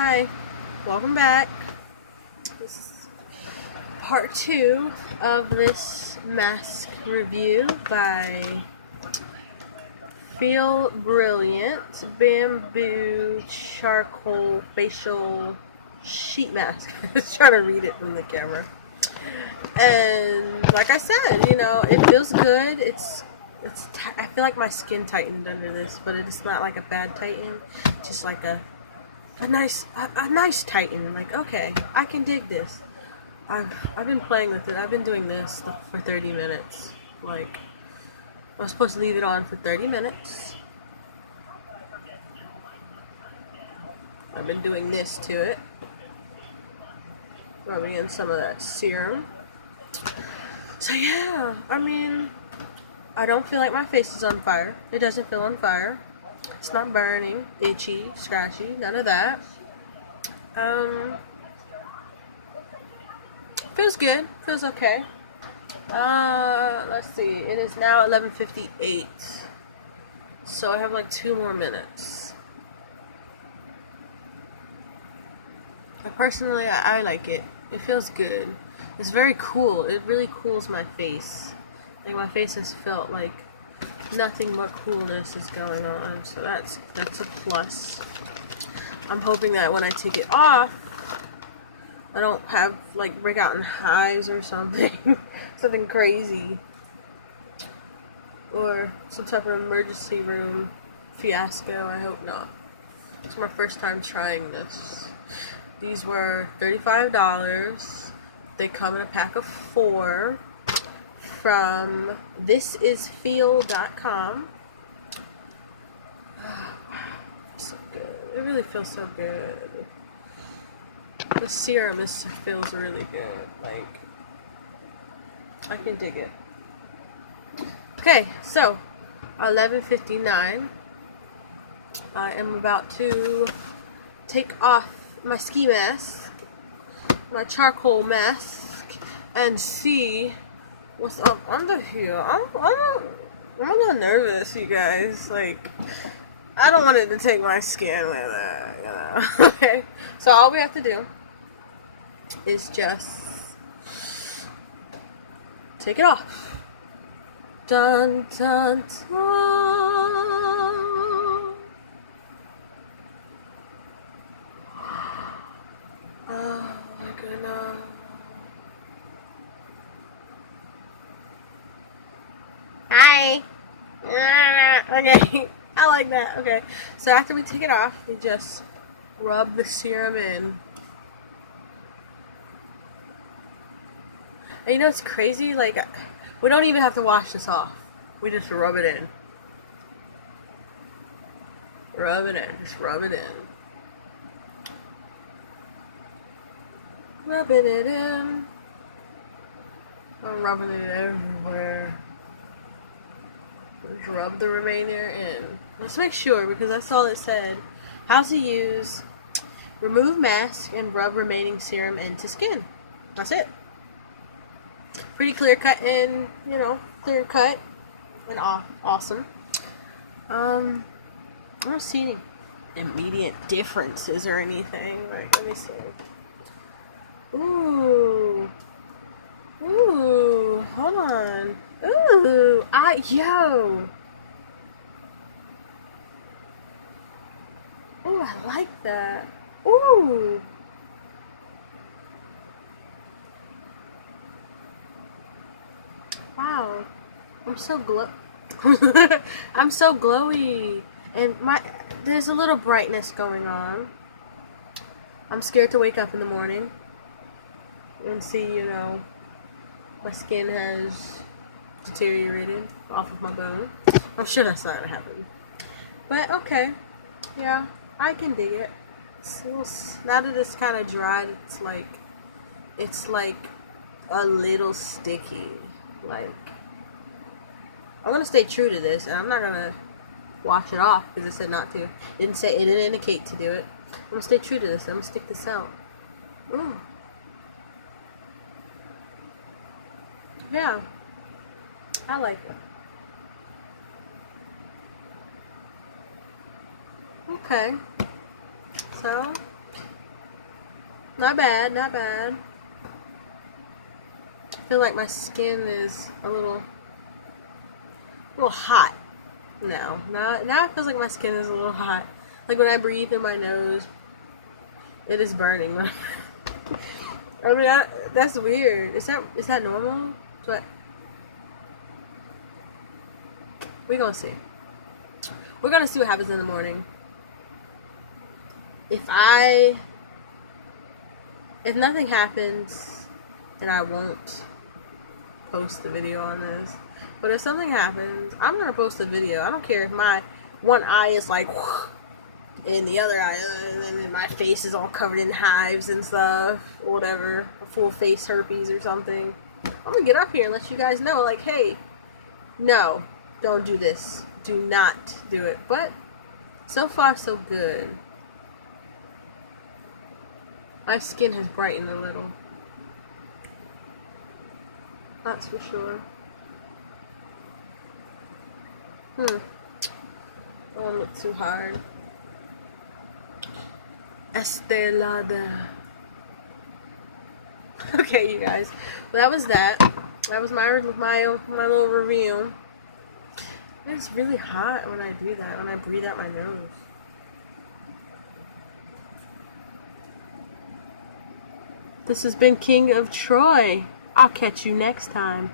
Hi, welcome back. This is part 2 of this mask review by Feel Brilliant Bamboo Charcoal Facial Sheet Mask. I was trying to read it from the camera. And like I said, it feels good. I feel like my skin tightened under this, but it's not like a bad tighten, just like a nice tighten. Like, okay, I can dig this. I've been playing with it. I've been doing this for 30 minutes. Like, I was supposed to leave it on for 30 minutes. I've been doing this to it, rubbing in some of that serum. So yeah, I don't feel like my face is on fire. It doesn't feel on fire. It's not burning, itchy, scratchy, none of that. Feels good, feels okay. Let's see, it is now 11:58. So I have like 2 more minutes. Personally, I like it. It feels good. It's very cool. It really cools my face. Like, my face has felt like nothing but coolness is going on, so that's a plus. I'm hoping that when I take it off, I don't have like break out in hives or something, something crazy, or some type of emergency room fiasco. I hope not. It's my first time trying this. These were $35. They come in a pack of 4. From thisisfeel.com. So good. It really feels so good. The serum feels really good. Like, I can dig it. Okay, so 11:59. I am about to take off my ski mask, my charcoal mask, and see what's up under here. I'm a little nervous, you guys. Like, I don't want it to take my skin with it, Okay, so all we have to do is just take it off. Dun dun dun. Oh my goodness. Hi. Okay, I like that. Okay, so after we take it off, we just rub the serum in. And it's crazy? Like, we don't even have to wash this off. We just rub it in. Rub it in. Just rub it in. Rubbing it in. I'm rubbing it everywhere. Just rub the remainder in. Let's make sure, because that's all it said. How to use: remove mask and rub remaining serum into skin. That's it. Pretty clear cut and, clear cut and awesome. I don't see any immediate differences or anything. Like, let me see. Ooh, hold on. Ooh, yo. Ooh, I like that. Ooh. Wow. I'm so I'm so glowy. And there's a little brightness going on. I'm scared to wake up in the morning and see, my skin has deteriorated off of my bone. I'm sure that's not gonna happen. But okay, yeah, I can dig it. Now that it's kind of dried, it's like a little sticky. Like, I'm gonna stay true to this, and I'm not gonna wash it off because it said not to. It didn't indicate to do it. I'm gonna stay true to this. I'm gonna stick this out. Ooh. Yeah, I like it. Okay, so Not bad, not bad. I feel like my skin is a little hot now. Now it feels like my skin is a little hot. Like when I breathe in my nose, it is burning. I mean, that's weird. Is that normal? But we're gonna see. We're gonna see what happens in the morning. If nothing happens, then I won't post the video on this. But if something happens, I'm gonna post a video. I don't care if my one eye is like, and the other eye, and then my face is all covered in hives and stuff, or whatever, a full face herpes or something. I'm gonna get up here and let you guys know, like, hey, no, don't do this. Do not do it. But so far, so good. My skin has brightened a little. That's for sure. Don't want to look too hard. Estelada. Okay, you guys. Well, that was that. That was my little review. It's really hot when I do that. When I breathe out my nose. This has been King of Troy. I'll catch you next time.